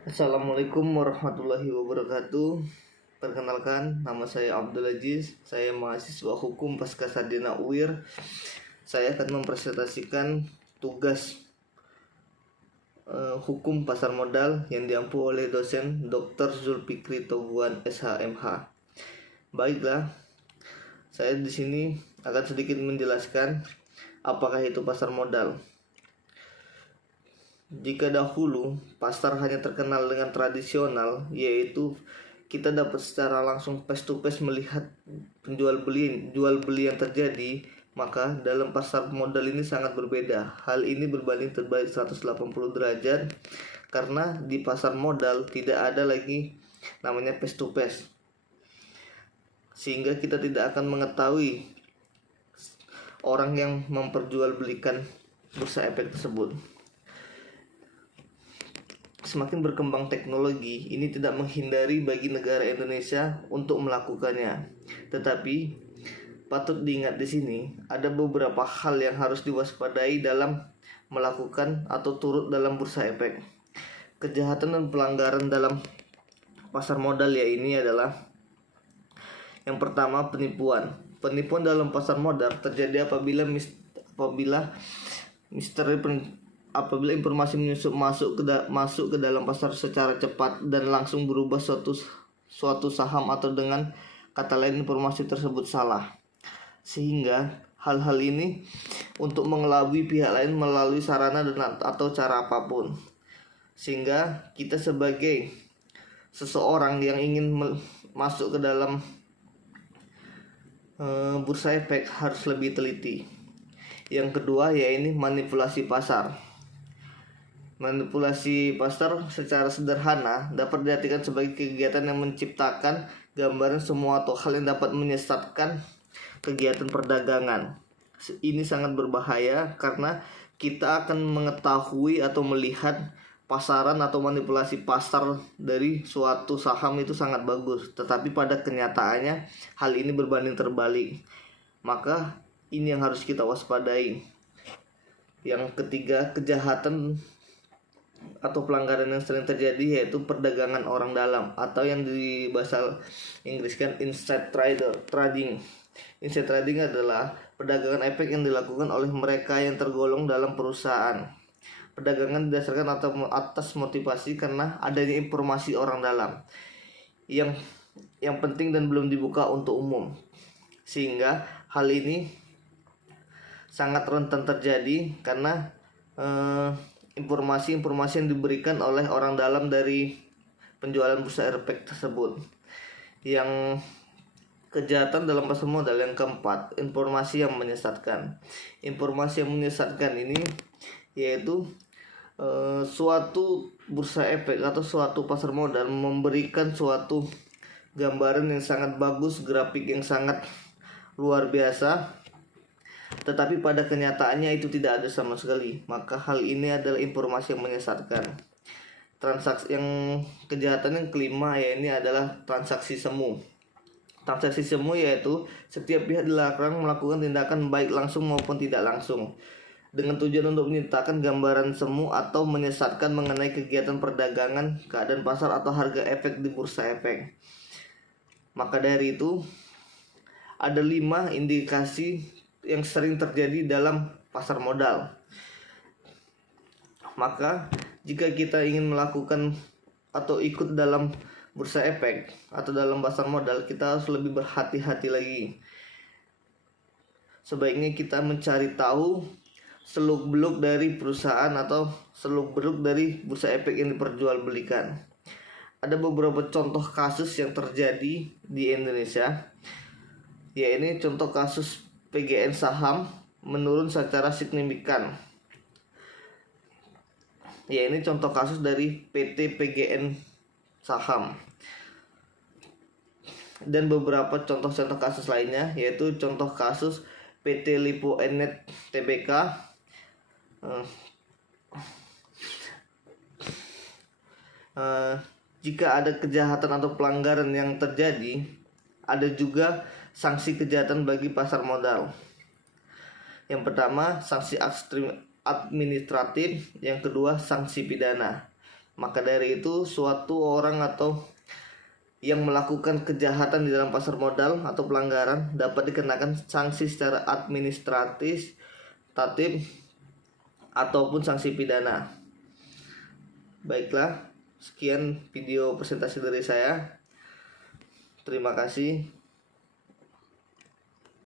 Assalamualaikum warahmatullahi wabarakatuh. Perkenalkan, nama saya Abdul Aziz. Saya mahasiswa hukum pasca sarjana UIR. Saya akan mempresentasikan tugas hukum pasar modal yang diampu oleh dosen Dr. Zulfikri Tobuan SHMH. Baiklah, saya di sini akan sedikit menjelaskan apakah itu pasar modal. Jika dahulu pasar hanya terkenal dengan tradisional, yaitu kita dapat secara langsung face to face melihat jual beli yang terjadi, maka dalam pasar modal ini sangat berbeda. Hal ini berbanding terbalik 180 derajat karena di pasar modal tidak ada lagi namanya face to face. Sehingga kita tidak akan mengetahui orang yang memperjualbelikan bursa efek tersebut. Semakin berkembang teknologi, ini tidak menghindari bagi negara Indonesia untuk melakukannya. Tetapi patut diingat di sini ada beberapa hal yang harus diwaspadai dalam melakukan atau turut dalam bursa efek. Kejahatan dan pelanggaran dalam pasar modal ya ini adalah yang pertama, penipuan. Penipuan dalam pasar modal terjadi apabila apabila informasi masuk ke dalam pasar secara cepat dan langsung berubah suatu saham, atau dengan kata lain informasi tersebut salah, sehingga hal-hal ini untuk mengelabui pihak lain melalui sarana dan atau cara apapun, sehingga kita sebagai seseorang yang ingin masuk ke dalam bursa efek harus lebih teliti. Yang kedua yaitu manipulasi pasar. Manipulasi pasar secara sederhana dapat diartikan sebagai kegiatan yang menciptakan gambaran semua atau hal yang dapat menyesatkan kegiatan perdagangan. Ini sangat berbahaya karena kita akan mengetahui atau melihat pasaran atau manipulasi pasar dari suatu saham itu sangat bagus, tetapi pada kenyataannya hal ini berbanding terbalik. Maka ini yang harus kita waspadai. Yang ketiga, kejahatan atau pelanggaran yang sering terjadi yaitu perdagangan orang dalam, atau yang di bahasa Inggris kan inside trading. Inside trading adalah perdagangan efek yang dilakukan oleh mereka yang tergolong dalam perusahaan. Perdagangan didasarkan atau atas motivasi karena adanya informasi orang dalam yang penting dan belum dibuka untuk umum, sehingga hal ini sangat rentan terjadi karena informasi-informasi yang diberikan oleh orang dalam dari penjualan bursa efek tersebut. Yang kejahatan dalam pasar modal yang keempat, informasi yang menyesatkan. Informasi yang menyesatkan ini yaitu suatu bursa efek atau suatu pasar modal memberikan suatu gambaran yang sangat bagus, grafik yang sangat luar biasa, tetapi pada kenyataannya itu tidak ada sama sekali. Maka hal ini adalah informasi yang menyesatkan. Transaksi yang kejahatan yang kelima ya ini adalah transaksi semu. Transaksi semu yaitu setiap pihak dilarang melakukan tindakan baik langsung maupun tidak langsung dengan tujuan untuk menyertakan gambaran semu atau menyesatkan mengenai kegiatan perdagangan, keadaan pasar atau harga efek di bursa efek. Maka dari itu ada 5 indikasi yang sering terjadi dalam pasar modal. Maka jika kita ingin melakukan atau ikut dalam bursa efek atau dalam pasar modal, kita harus lebih berhati-hati lagi. Sebaiknya kita mencari tahu seluk-beluk dari perusahaan atau seluk-beluk dari bursa efek yang diperjualbelikan. Ada beberapa contoh kasus yang terjadi di Indonesia. Ya ini contoh kasus PGN saham menurun secara signifikan. Ya ini contoh kasus dari PT PGN saham. Dan beberapa contoh-contoh kasus lainnya yaitu contoh kasus PT Lipo Enet Tbk. Jika ada kejahatan atau pelanggaran yang terjadi, ada juga sanksi kejahatan bagi pasar modal. Yang pertama, sanksi administratif. Yang kedua, sanksi pidana. Maka dari itu, suatu orang atau yang melakukan kejahatan di dalam pasar modal atau pelanggaran dapat dikenakan sanksi secara administratif, tatip, ataupun sanksi pidana. Baiklah, sekian video presentasi dari saya. Terima kasih.